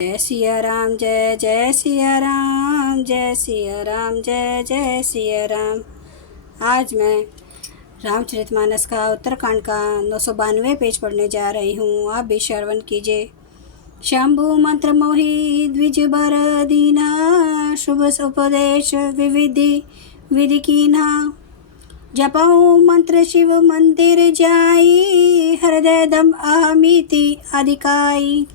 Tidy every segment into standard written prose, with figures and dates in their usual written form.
जय सिया राम, जय जय सिया राम, जय सिया राम, जय जय सिया राम। आज मैं रामचरितमानस का उत्तरकांड का 992 पेज पढ़ने जा रही हूँ। आप भी श्रवण कीजिए। शंभु मंत्र मोहि द्विज बर दीना, शुभ उपदेश विधि कीन्हा। जपऊ मंत्र शिव मंदिर जाई, हृदय दम अहमिति अधिकाई।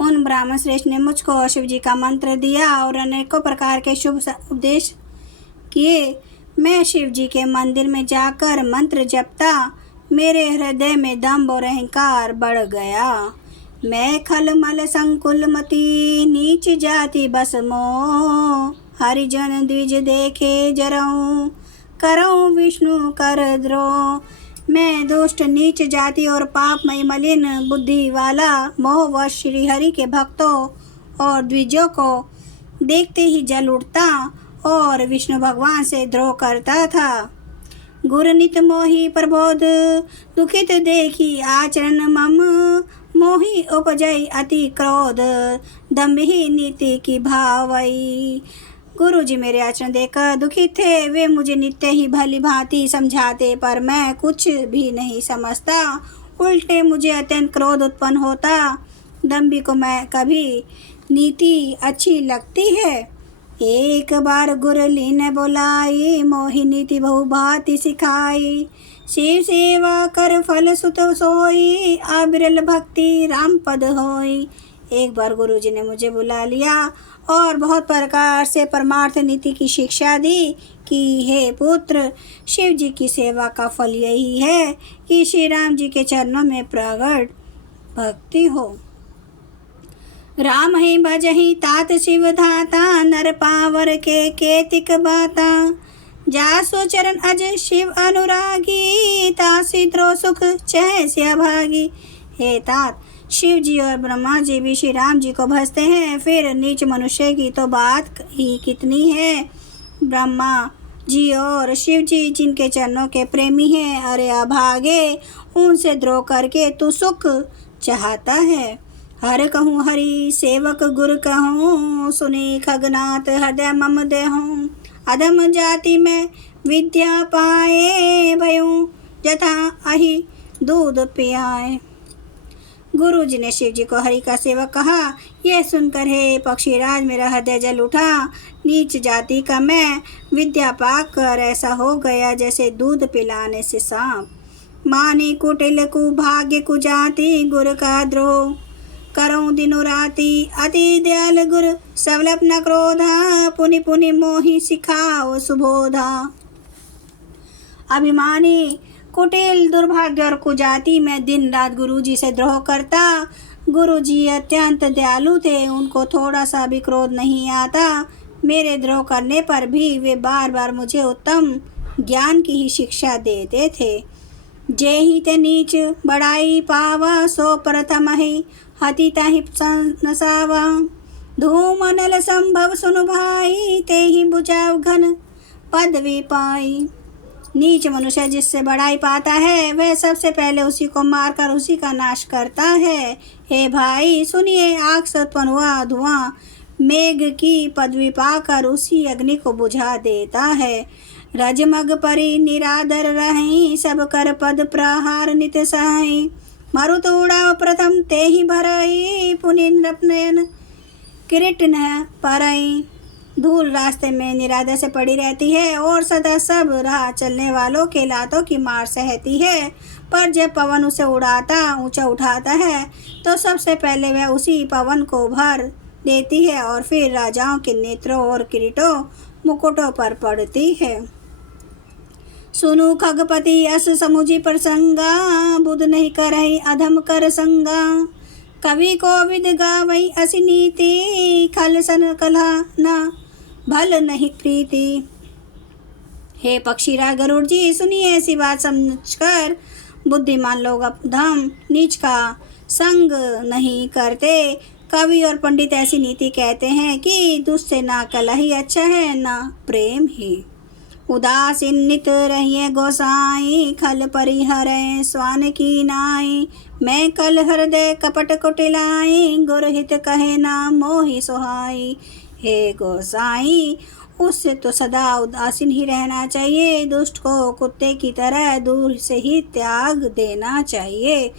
उन ब्राह्मण श्रेष्ठ ने मुझको शिव जी का मंत्र दिया और अनेकों प्रकार के शुभ उपदेश किए। मैं शिव जी के मंदिर में जाकर मंत्र जपता, मेरे हृदय में दम्भ और अहंकार बढ़ गया। मैं खलमल संकुल मती, नीच जाति बस मोह। हरिजन द्विज देखे जरऊं, करऊं विष्णु कर द्रोह। मैं दुष्ट नीच जाति और पापमय मलिन बुद्धि वाला मोहवश श्री हरि के भक्तों और द्विजों को देखते ही जल उठता और विष्णु भगवान से द्रोह करता था। गुरनित मोहि प्रबोध दुखित देखी आचरण मम, मोहि उपजई अति क्रोध दम्भी नीति की भावई। गुरु जी मेरे आचरण देखकर दुखित थे। वे मुझे नित्य ही भली भांति समझाते, पर मैं कुछ भी नहीं समझता। उल्टे मुझे अत्यंत क्रोध उत्पन्न होता। दम्भी को मैं कभी नीति अच्छी लगती है। एक बार गुरली ने बुलाई, मोहि नीति बहु भांति सिखाई। शिव सेवा कर फल सुत सोई, अविरल भक्ति राम पद होई। एक बार गुरु जी ने मुझे बुला लिया और बहुत प्रकार से परमार्थ नीति की शिक्षा दी कि हे पुत्र, शिव जी की सेवा का फल यही है कि श्री राम जी के चरणों में प्रगट भक्ति हो। राम ही भजहि तात शिव धाता, नर पावर के केतिक बाता। जासो चरण अज शिव अनुरागी, तासी द्रो सुख चह से भागी। हे तात, शिव जी और ब्रह्मा जी भी श्री राम जी को भजते हैं, फिर नीच मनुष्य की तो बात ही कितनी है। ब्रह्मा जी और शिव जी जिनके चरणों के प्रेमी हैं, अरे अभागे, उनसे द्रोह करके तू सुख चाहता है। हर कहूँ हरि सेवक गुर कहूँ, सुनी खगनाथ हृदय मम देहूँ। अधम जाति में विद्या पाए, भयूँ जथा अहि दूध पियाए। गुरु जी ने शिव जी को हरि का सेवक कहा। यह सुनकर हे पक्षीराज, मेरा हृदय जल उठा। नीच जाति का मैं विद्या पाकर ऐसा हो गया जैसे दूध पिलाने से सांप। मानी कुटिल कु भाग्य कु जाति, गुर का द्रोह करऊं दिनो राति। अति दयाल गुर सवलप न क्रोधा, पुनि पुनि मोहि सिखाओ सुबोधा। अभिमानी कुटिल दुर्भाग्य और कुजाति में दिन रात गुरुजी से द्रोह करता। गुरुजी अत्यंत दयालु थे, उनको थोड़ा सा भी क्रोध नहीं आता। मेरे द्रोह करने पर भी वे बार बार मुझे उत्तम ज्ञान की ही शिक्षा देते थे। जेहि ते नीच बड़ाई पावा, सो प्रथम ही हति ताहि नसावा। धूम नल संभव सुनु भाई, ते ही बुझाव घन पदवी पाई। नीच मनुष्य जिससे बड़ाई पाता है, वह सबसे पहले उसी को मारकर उसी का नाश करता है। हे भाई सुनिए, आग से उत्पन्न हुआ धुआं मेघ की पदवी पाकर उसी अग्नि को बुझा देता है। रजमग परी निरादर रही, सब कर पद प्रहार नित सहाई। मरुत उड़ाव प्रथम ते ही भरई, पुनि नयन किरीट न परई। धूल रास्ते में निरादर से पड़ी रहती है और सदा सब राह चलने वालों के लातों की मार सहती है, पर जब पवन उसे उड़ाता ऊंचा उठाता है तो सबसे पहले वह उसी पवन को भर देती है और फिर राजाओं के नेत्रों और किरीटों मुकुटों पर पड़ती है। सुनु खगपति अस समुझी प्रसंगा, बुध नहीं करहि अधम कर संगा। कवि को विद गावई असी नीति, खल सन कलह न भल नहीं प्रीति। हे पक्षीराज गरुड़ जी, सुनिए, ऐसी बात समझकर बुद्धिमान लोग अधम नीच का संग नहीं करते। कवि और पंडित ऐसी नीति कहते हैं कि दुष्ट से ना कलह ही अच्छा है, ना प्रेम ही। उदासीनित रहिए गोसाई, खल परिहरै स्वान की नाई। मैं कल हृदय कपट कुटिलाई, गुरहित कहे नाम मोहि सुहाई। हे गोसाई, उससे तो सदा उदासीन ही रहना चाहिए। दुष्ट को कुत्ते की तरह दूर से ही त्याग देना चाहिए।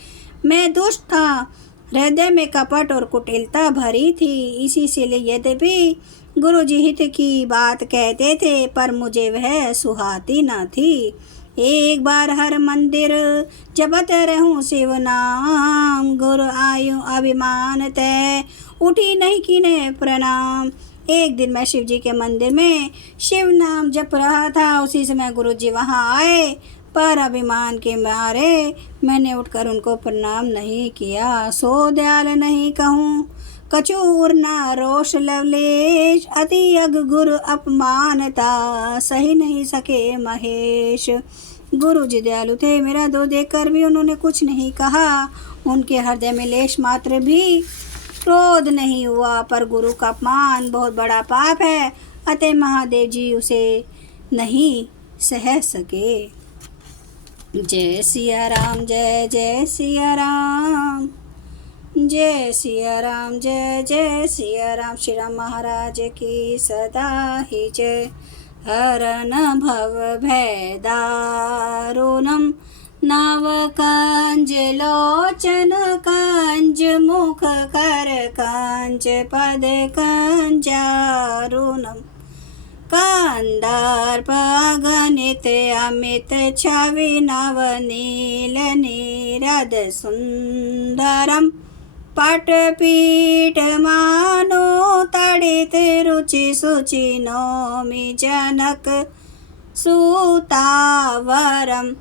मैं दुष्ट था, हृदय में कपट और कुटिलता भरी थी, इसी से यद्यपि गुरु जी हित की बात कहते थे, पर मुझे वह सुहाती न थी। एक बार हर मंदिर जपत रहूं शिव नाम, गुरु आयु अभिमान तय उठी नहीं कीने प्रणाम। एक दिन मैं शिव जी के मंदिर में शिव नाम जप रहा था, उसी समय गुरु जी वहाँ आए, पर अभिमान के मारे मैंने उठकर उनको प्रणाम नहीं किया। सो दयाल नहीं कहूँ कचूर न रोष लवलेश, अति अग गुरु अपमानता सही नहीं सके महेश। गुरु जी दयालु थे, मेरा दोष देखकर भी उन्होंने कुछ नहीं कहा। उनके हृदय में लेश मात्र भी क्रोध नहीं हुआ, पर गुरु का अपमान बहुत बड़ा पाप है, अतः महादेव जी उसे नहीं सह सके। जय सिया राम, जय जय सिया राम, जय सिया राम, जय जय सिया राम। श्री राम महाराज की सदा ही जय। हरन भव भय दारुणम, नव कंज लोचन कंज, मुख कर कंज, पद कंजारुणम। कंदर्प अगणित अमित छवि, नव नील नीरद सुंदरम। पटपीठ मानो तड़ित रुचि सुचि, नौमि जनक सुतावरम।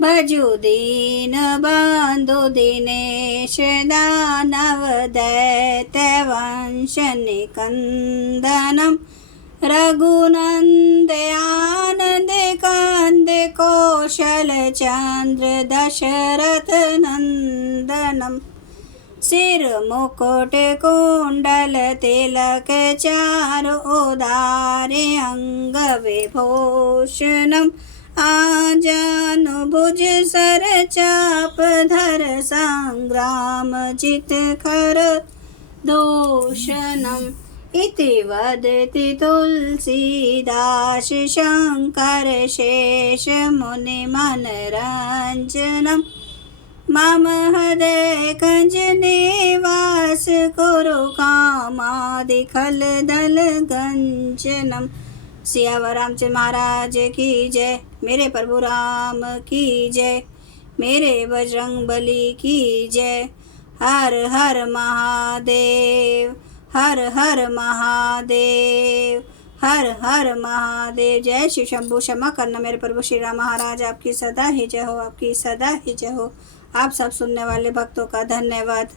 भजु दीन बंधु दिनेश, दानव दैत्य वंश निकंदनम। रघुनंद आनंद कंद, कौशल चंद्र दशरथ नंदनम। सिर मुकुट कुंडल तिलक, चारु उदारे अंग विभूषणम। आजानु भुज सर चाप धर, संग्राम जित खर दूषणम। इति वदति तुलसीदास, शंकर शेष मुनि मनरंजनम। मम हृदय कंज निवास, कुरु कामादि खल दल गंजनम। सियावर रामचंद्र महाराज की जय। मेरे प्रभु राम की जय। मेरे बजरंग बली की जय। हर हर महादेव, हर हर महादेव, हर हर महादेव। जय शिव शंभु। क्षमा करना मेरे प्रभु श्री राम महाराज, आपकी सदा ही जय हो, आपकी सदा ही जय हो। आप सब सुनने वाले भक्तों का धन्यवाद।